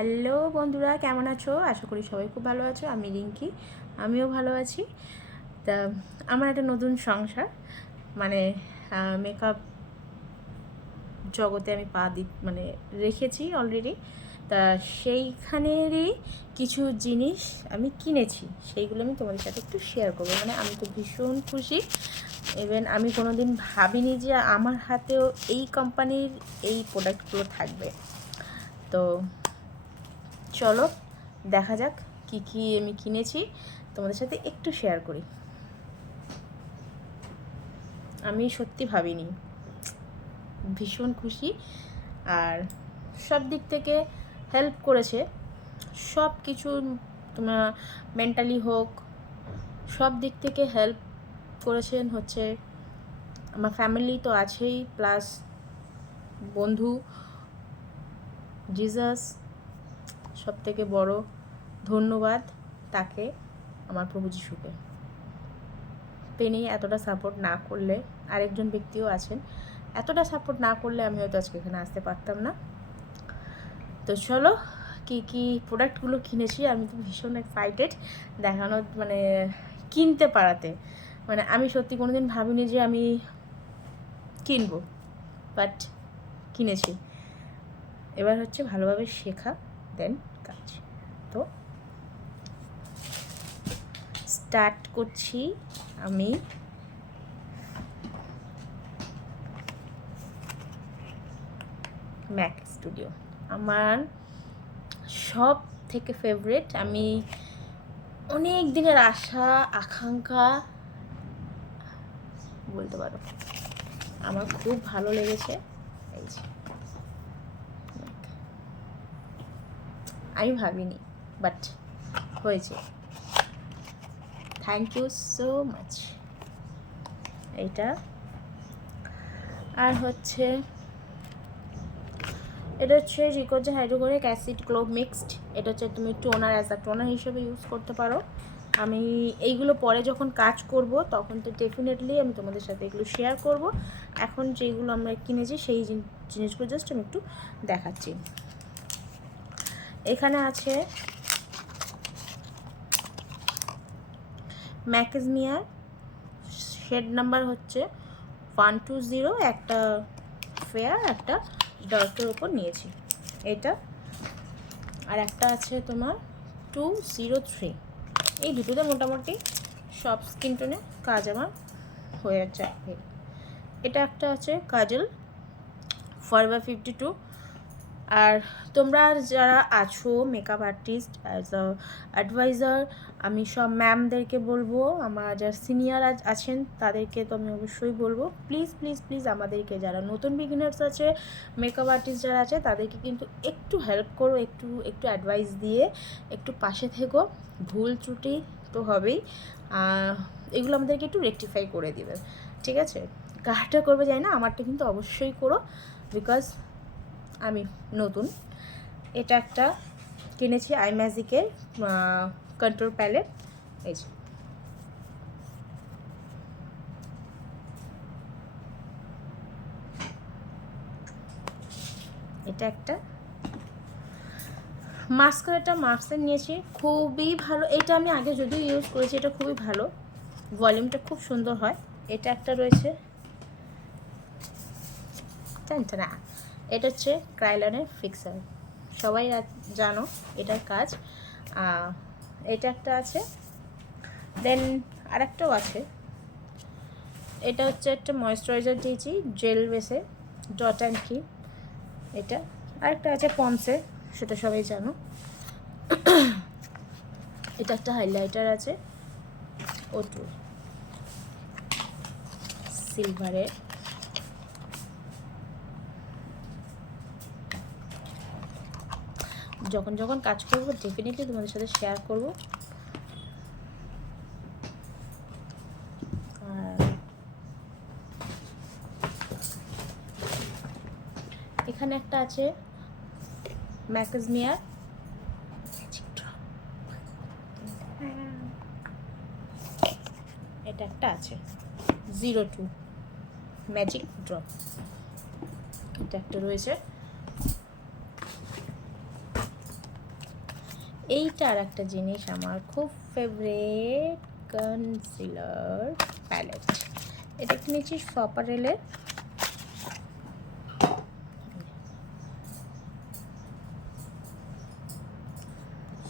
Hello বন্ধুরা, কেমন আছো? আশা করি সবাই খুব ভালো আছো। আমি রিঙ্কি, আমিও ভালো আছি। তা আমার একটা নতুন সংসার, মানে মেকআপ জগতে আমি পা রেখেছি অলরেডি। তা সেইখানেরই কিছু জিনিস আমি কিনেছি, সেইগুলো আমি তোমাদের সাথে একটু শেয়ার করবো। মানে আমি তো ভীষণ খুশি। ইভেন আমি কোনো দিন ভাবিনি যে আমার হাতেও এই কোম্পানির এই প্রোডাক্টগুলো থাকবে। তো চলো দেখা যাক কি কি আমি কিনেছি, তোমাদের সাথে একটু শেয়ার করি। আমি সত্যি ভাবিনি, ভীষণ খুশি। আর সব দিক থেকে হেল্প করেছে, সব কিছু, তোমার মেন্টালি হোক, সব দিক থেকে হেল্প করেছেন হচ্ছে আমার ফ্যামিলি তো আছেই, প্লাস বন্ধু জিজাস। সব থেকে বড় ধন্যবাদ তাকে, আমার প্রভু যিশুকে। তিনি এতটা সাপোর্ট না করলে, আরেকজন ব্যক্তিও আছেন, এতটা সাপোর্ট না করলে আমি হয়তো আজকে এখানে আসতে পারতাম না। তো চলো কি কি প্রোডাক্টগুলো কিনেছি, আমি তো ভীষণ এক্সাইটেড দেখানোর, মানে কিনতে পারাতে। মানে আমি সত্যি কোনোদিন ভাবিনি যে আমি কিনবো, বাট কিনেছি। এবার হচ্ছে ভালোভাবে শেখা, দেন কাজ। তো স্টার্ট করছি আমি। ম্যাক স্টুডিও আমার সব থেকে ফেভারিট। আমি অনেক দিনের আশা আকাঙ্ক্ষা বলতে পারো, আমার খুব ভালো লেগেছে। এই যে আমি ভাবিনি, বাট হয়েছে। Thank you so much. এইটা আর হচ্ছে, এটা হচ্ছে রিকোজা হাইড্রোক্লোরিক অ্যাসিড গ্লো মিক্সড। এটা হচ্ছে তুমি টোনার, অ্যাজ আ টোনার হিসেবে ইউজ করতে পারো। আমি এইগুলো পরে যখন কাজ করব তখন তো ডেফিনেটলি আমি তোমাদের সাথে এগুলো শেয়ার করব। এখন যেগুলো আমরা কিনেছি সেই জিনিসগুলো জাস্ট আমি একটু দেখাচ্ছি। এখানে আছে ম্যাকেজমিয়ার, শেড নাম্বার হচ্ছে 120। একটা ফেয়ার, একটা ডার্কের ওপর নিয়েছি এটা। আর একটা আছে তোমার 203। এই দুটোতে মোটামুটি সব স্কিন টোনে কাজ আমার হয়ে যাবে। এটা একটা আছে কাজল ফরএভার 52। আর তোমরা যারা আছো makeup artist, as a adviser, আমি সব ম্যামদেরকে বলবো, আমার যারা সিনিয়র আছেন তাদেরকে তো আমি অবশ্যই বলবো, প্লিজ প্লিজ প্লিজ আমাদেরকে, যারা নতুন বিগিনার্স আছে, মেকআপ আর্টিস্ট যারা আছে, তাদেরকে কিন্তু একটু হেল্প করো, একটু একটু অ্যাডভাইস দিয়ে একটু পাশে থেকো। ভুল ত্রুটি তো হবেই, এগুলো আমাদেরকে একটু রেকটিফাই করে দিবে, ঠিক আছে? কারটা করবে যাই না, আমারটা কিন্তু অবশ্যই করো, বিকজ আমি নতুন। এটা একটা কিনেছি আই ম্যাজিকের কন্ট্রোল প্যালেট। এই যে এটা একটা মাস্কারাটা মার্কসের নিয়েছি, খুবই ভালো। এটা আমি আগে যদিও ইউজ করেছি, এটা খুবই ভালো, ভলিউমটা খুব সুন্দর হয়। এটা একটা রয়েছে, জানতো না, এটা হচ্ছে ক্রাইলনের ফিক্সার, সবাই জানো এটার কাজ। এটা একটা আছে, দেন আরেকটাও আছে। এটা হচ্ছে একটা ময়েশ্চারাইজার দিয়েছি জেল বেসে, ডট অ্যান্ড কি। এটা আরেকটা আছে পন্সে, সেটা সবাই জানো। এটা একটা হাইলাইটার আছে O2 সিলভারের। যখন যখন কাজ করবো ডেফিনেটলি তোমাদের সাথে শেয়ার করবো। আর এখানে একটা আছে ম্যাকেজমিয়ার, এটা একটা আছে 02 ম্যাজিক ড্রপ, এটা একটা রয়েছে। এইটা আর একটা জিনিস আমার খুব ফেভারিট, কনসিলার প্যালেট। এটা কিনেছি সপারেলের।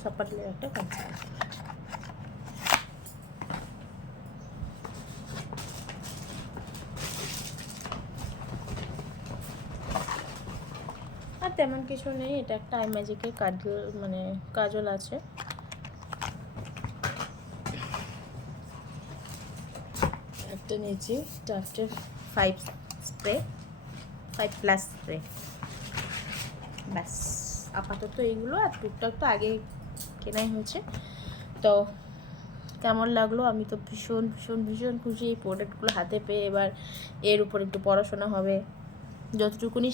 সপারেলের একটা কনসিলার। আর তেমন কিছু নেই, এটা একটা আই ম্যাজিকের কাজল, মানে কাজল আছে। একটা নিয়েছি টাফটের 5 স্প্রে, 5+ স্প্রে। ব্যাস আপাতত এইগুলো, আর টুকটাক তো আগে কেনাই হয়েছে। তো কেমন লাগলো? আমি তো ভীষণ ভীষণ ভীষণ খুশি এই প্রোডাক্টগুলো হাতে পেয়ে। এবার এর উপর একটু পড়াশোনা হবে, যতটুকুনি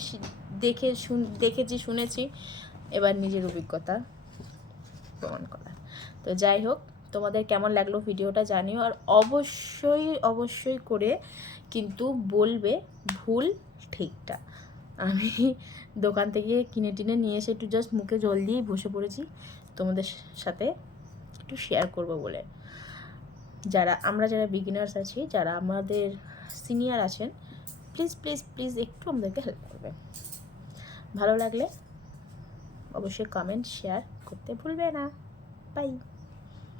দেখেছি শুনেছি, এবার নিজের অভিজ্ঞতা প্রমাণ করা। তো যাই হোক, তোমাদের কেমন লাগলো ভিডিওটা জানিও, আর অবশ্যই অবশ্যই করে কিন্তু বলবে ভুল ঠিকটা। আমি দোকান থেকে কিনে টিনে নিয়ে এসে একটু জাস্ট মুখে জল দিয়েই বসে পড়েছি তোমাদের সাথে একটু শেয়ার করব বলে। আমরা যারা বিগিনার্স আছি, যারা আমাদের সিনিয়র আছেন, প্লিজ প্লিজ প্লিজ একটু আমাদেরকে হেল্প করবে। ভালো লাগলে অবশ্যই কমেন্ট শেয়ার করতে ভুলবে না। বাই।